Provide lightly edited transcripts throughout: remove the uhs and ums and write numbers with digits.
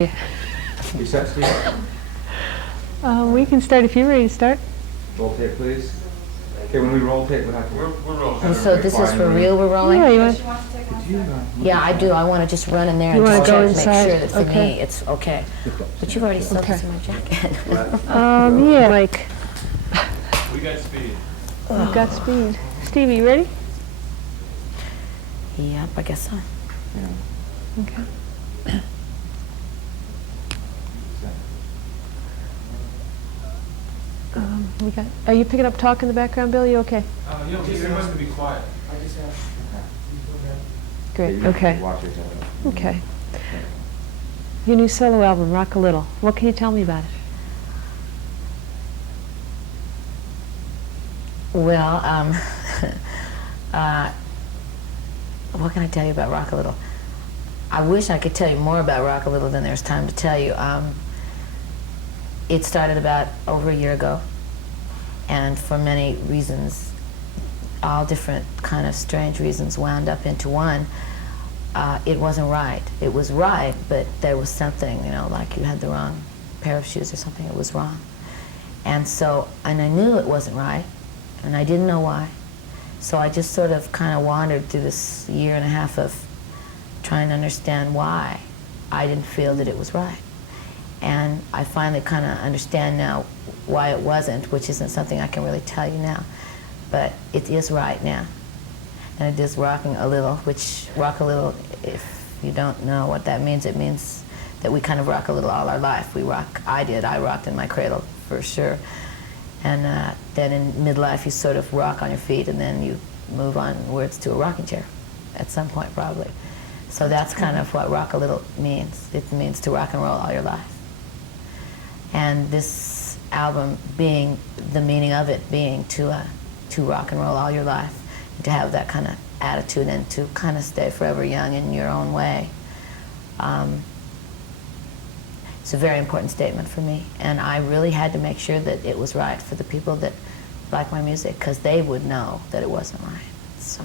You set, Steve? We can start if you're ready to start. Roll tape, please. Okay, when we roll tape, we'll have to... We're rolling. And so this is for real we're rolling? Yeah, you Could you, Yeah, I do. I want to just run in there You and wanna just go check to make inside? sure that for Okay. me it's okay. But you've already soaked this in my jacket. Yeah, Mike, We got speed. you've got speed. Stevie, you ready? Yep, I guess so. Okay. We got. Are you picking up talk in the background, Bill? You okay? Everyone's going to be quiet. Great. Okay. Watch yourself. Okay. Your new solo album, Rock a Little. What can you tell me about it? Well, what can I tell you about Rock a Little? I wish I could tell you more about Rock a Little than there's time to tell you. It started about over a year ago, and for many reasons, all different kind of strange reasons, wound up into one. It wasn't right. It was right, but there was something, you know, like you had the wrong pair of shoes or something. It was wrong. And so, and I knew it wasn't right, and I didn't know why. So I just sort of kind of wandered through this year and a half of trying to understand why I didn't feel that it was right. And I finally kind of understand now why it wasn't, which isn't something I can really tell you now. But it is right now. And it is rocking a little, which rock a little, if you don't know what that means, it means that we kind of rock a little all our life. We rock, I rocked in my cradle for sure. And then in midlife you sort of rock on your feet and then you move onwards to a rocking chair at some point probably. So that's kind of what rock a little means. It means to rock and roll all your life. And this album being, the meaning of it being to rock and roll all your life, and to have that kind of attitude and to kind of stay forever young in your own way. It's a very important statement for me, and I really had to make sure that it was right for the people that like my music, because they would know that it wasn't right. So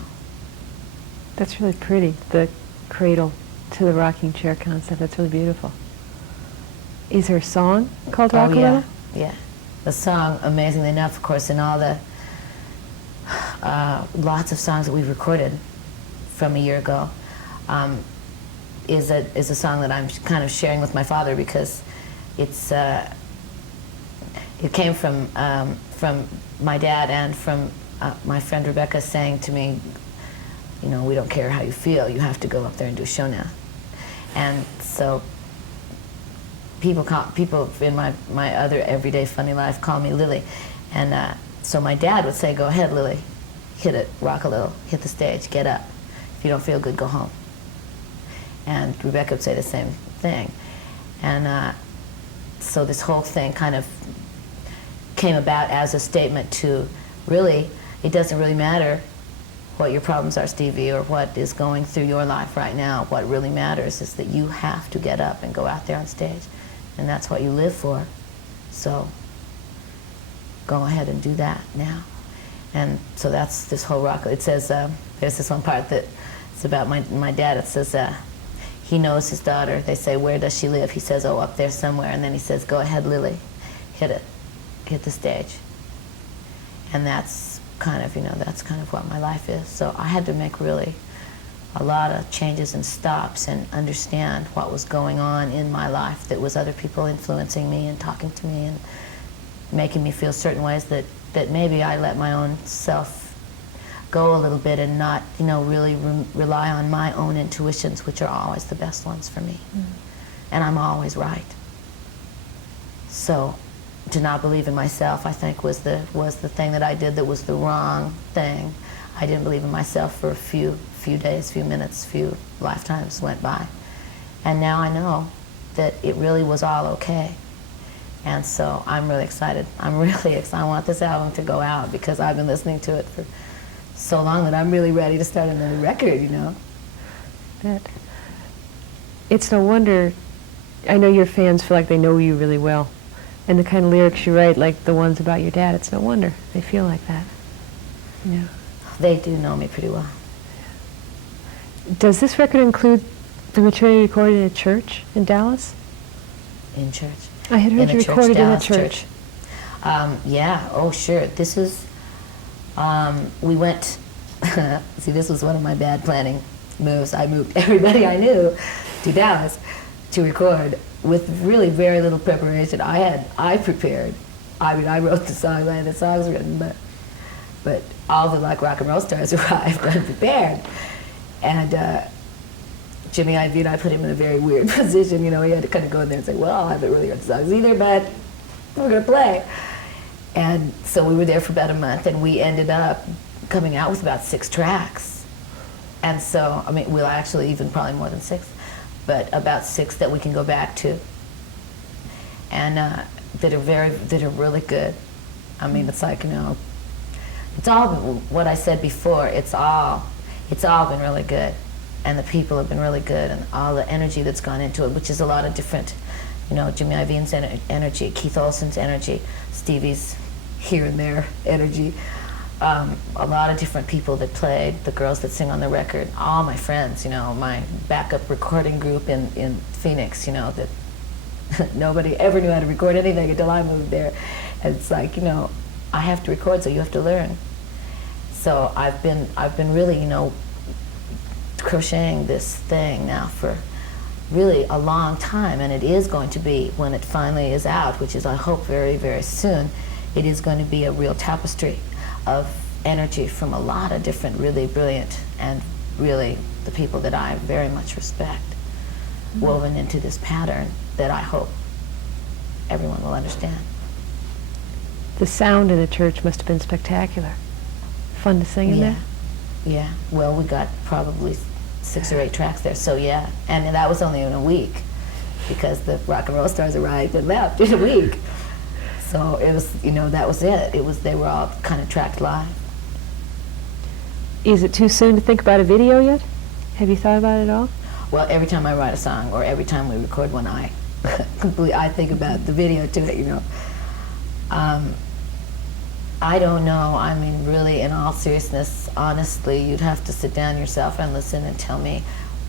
That's really pretty, the cradle to the rocking chair concept. That's really beautiful. Is there a song called Rock a Little? Yeah. The song, amazingly enough, of course, in all the lots of songs that we've recorded from a year ago, is a song that I'm kind of sharing with my father, because it's it came from my dad and from my friend Rebecca saying to me, you know, we don't care how you feel, you have to go up there and do a show now. And so people in my other everyday funny life call me Lily, and so my dad would say, go ahead Lily, hit it, rock a little, hit the stage, get up. If you don't feel good, go home. And Rebecca would say the same thing. And so this whole thing kind of came about as a statement to, really, it doesn't really matter what your problems are, Stevie, or what is going through your life right now. What really matters is that you have to get up and go out there on stage. And that's what you live for. So go ahead and do that now. And so that's this whole rock. It says, there's this one part that it's about my dad. It says, he knows his daughter. They say, where does she live? He says, oh, up there somewhere. And then he says, go ahead, Lily, hit it, hit the stage. And that's kind of, you know, that's kind of what my life is. So I had to make really a lot of changes and stops and understand what was going on in my life that was other people influencing me and talking to me and making me feel certain ways that maybe I let my own self go a little bit and not, you know, really rely on my own intuitions, which are always the best ones for me. And I'm always right. So to not believe in myself, I think, was the thing that I did that was the wrong thing. I didn't believe in myself for a few days, few minutes, few lifetimes went by. And now I know that it really was all okay. And so I'm really excited. I'm really excited. I want this album to go out because I've been listening to it for so long that I'm really ready to start another record, you know. It's no wonder, I know your fans feel like they know you really well. And the kind of lyrics you write, like the ones about your dad, it's no wonder they feel like that. Yeah. They do know me pretty well. Does this record include the material recorded at church in Dallas? in church. I had heard In you a church, recorded in a Dallas church. Yeah, oh sure. This is, we went, see this was one of my bad planning moves. I moved everybody I knew to Dallas to record with really very little preparation. I prepared. I mean, I wrote the songs, I had the songs written, but all the like rock and roll stars arrived unprepared. And Jimmy Iovine, I put him in a very weird position. You know, he had to kind of go in there and say, well, I haven't really heard the songs either, but we're going to play. And so we were there for about a month, and we ended up coming out with about 6 tracks. And so, I mean, we'll actually even probably more than 6, but about 6 that we can go back to, and that are really good. I mean, it's like, you know, it's all what I said before. It's all been really good, and the people have been really good, and all the energy that's gone into it, which is a lot of different, you know, Jimmy Iovine's energy, Keith Olsen's energy, Stevie's here and there energy, a lot of different people that played, the girls that sing on the record, all my friends, you know, my backup recording group in Phoenix, you know, that nobody ever knew how to record anything until I moved there. And it's like, you know, I have to record, so you have to learn. So I've been really, you know, crocheting this thing now for really a long time, and it is going to be, when it finally is out, which is I hope very, very soon, it is going to be a real tapestry of energy from a lot of different really brilliant and really the people that I very much respect, woven into this pattern that I hope everyone will understand. The sound in the church must have been spectacular. Fun to sing in there? Yeah. Well, we got probably 6 or 8 tracks there, so yeah. And that was only in a week, because the rock and roll stars arrived and left in a week. So it was, you know, that was it. They were all kind of tracked live. Is it too soon to think about a video yet? Have you thought about it at all? Well, every time I write a song, or every time we record one, I think about the video to it, you know. I don't know. I mean, really, in all seriousness, honestly, you'd have to sit down yourself and listen and tell me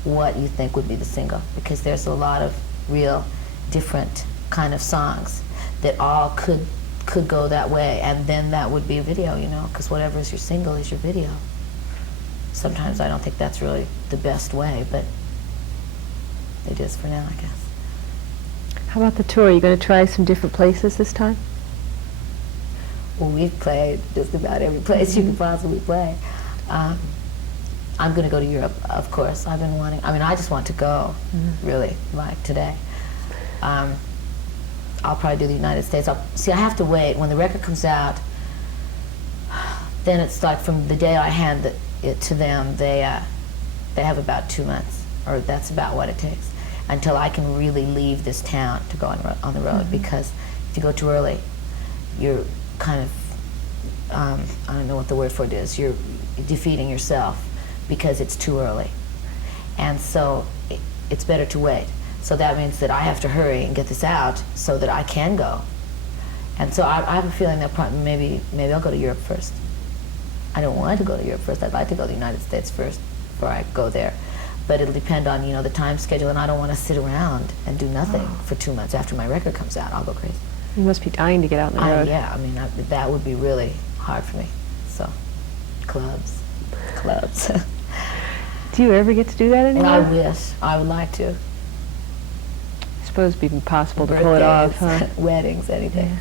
what you think would be the single, because there's a lot of real different kind of songs that all could go that way, and then that would be a video, you know, because whatever is your single is your video. Sometimes I don't think that's really the best way, but it is for now, I guess. How about the tour? Are you going to try some different places this time? Well, we've played just about every place you could possibly play. I'm going to go to Europe, of course. I've been wanting, I mean, I just want to go, really, like today. I'll probably do the United States. See, I have to wait. When the record comes out, then it's like from the day I hand it to them, they have about 2 months, or that's about what it takes, until I can really leave this town to go on the road. Because if you go too early, you're kind of, I don't know what the word for it is, you're defeating yourself because it's too early. And so it's better to wait. So that means that I have to hurry and get this out so that I can go. And so I have a feeling that probably maybe I'll go to Europe first. I don't want to go to Europe first. I'd like to go to the United States first before I go there. But it'll depend on, you know, the time schedule, and I don't want to sit around and do nothing for 2 months. After my record comes out, I'll go crazy. You must be dying to get out on the road. Yeah, I mean, that would be really hard for me. So, clubs. Do you ever get to do that anymore? Well, I wish. I would like to. I suppose it'd be impossible to pull it off, huh? Weddings, anything. Yeah.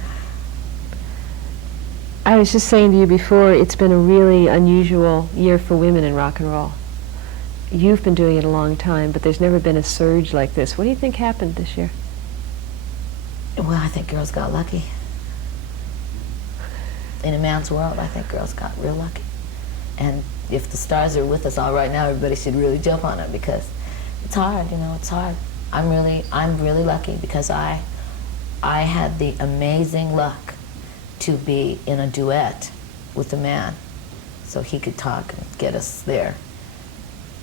I was just saying to you before, it's been a really unusual year for women in rock and roll. You've been doing it a long time, but there's never been a surge like this. What do you think happened this year? Well, I think girls got lucky. In a man's world, I think girls got real lucky. And if the stars are with us all right now, everybody should really jump on it, because it's hard, you know, it's hard. I'm really lucky, because I had the amazing luck to be in a duet with a man, so he could talk and get us there,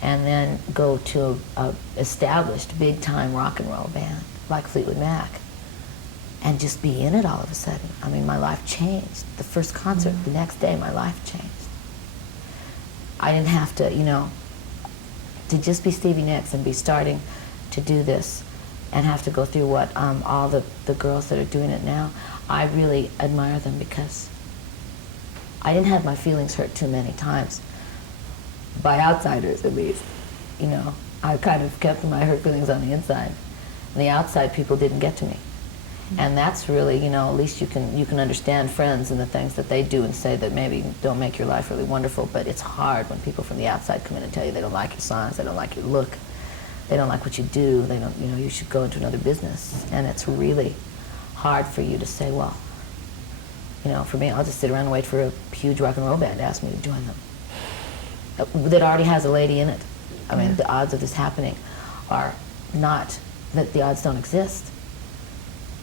and then go to a established big-time rock and roll band like Fleetwood Mac, and just be in it all of a sudden. I mean, my life changed. The first concert, the next day, my life changed. I didn't have to, you know, to just be Stevie Nicks and be starting to do this and have to go through what all the girls that are doing it now, I really admire them because I didn't have my feelings hurt too many times, by outsiders at least. You know, I kind of kept my hurt feelings on the inside. And the outside people didn't get to me. And that's really, you know, at least you can understand friends and the things that they do and say that maybe don't make your life really wonderful, but it's hard when people from the outside come in and tell you they don't like your songs, they don't like your look, they don't like what you do, they don't, you know, you should go into another business. And it's really hard for you to say, well, you know, for me, I'll just sit around and wait for a huge rock and roll band to ask me to join them. That already has a lady in it. I mean, the odds of this happening are not that the odds don't exist.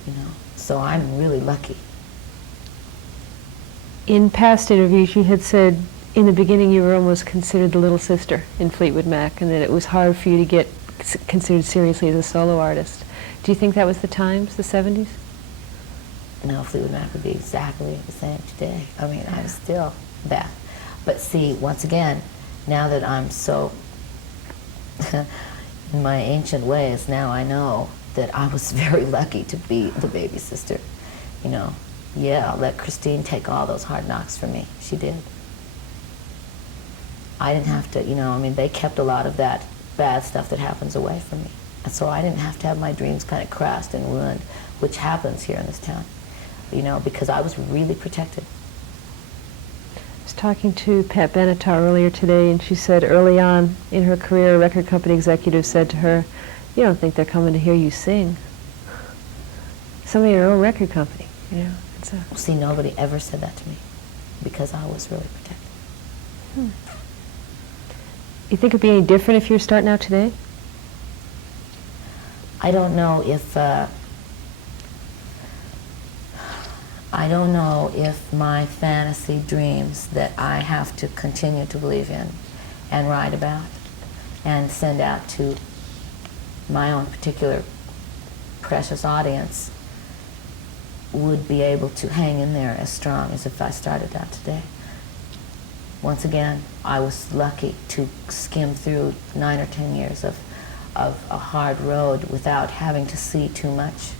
You know, so I'm really lucky. In past interviews, you had said in the beginning you were almost considered the little sister in Fleetwood Mac, and that it was hard for you to get considered seriously as a solo artist. Do you think that was the times, the 70s? No, Fleetwood Mac would be exactly the same today. I mean, I'm still that. But see, once again, now that I'm so in my ancient ways, now I know that I was very lucky to be the baby sister. You know, yeah, let Christine take all those hard knocks from me. She did. I didn't have to, you know, I mean, they kept a lot of that bad stuff that happens away from me. And so I didn't have to have my dreams kind of crushed and ruined, which happens here in this town, you know, because I was really protected. I was talking to Pat Benatar earlier today, and she said early on in her career, a record company executive said to her, "You don't think they're coming to hear you sing?" Somebody in her own record company, you know. It's a See, nobody ever said that to me because I was really protected. You think it'd be any different if you were starting out today? I don't know if my fantasy dreams that I have to continue to believe in and write about and send out to my own particular precious audience would be able to hang in there as strong as if I started out today. Once again, I was lucky to skim through 9 or 10 years of a hard road without having to see too much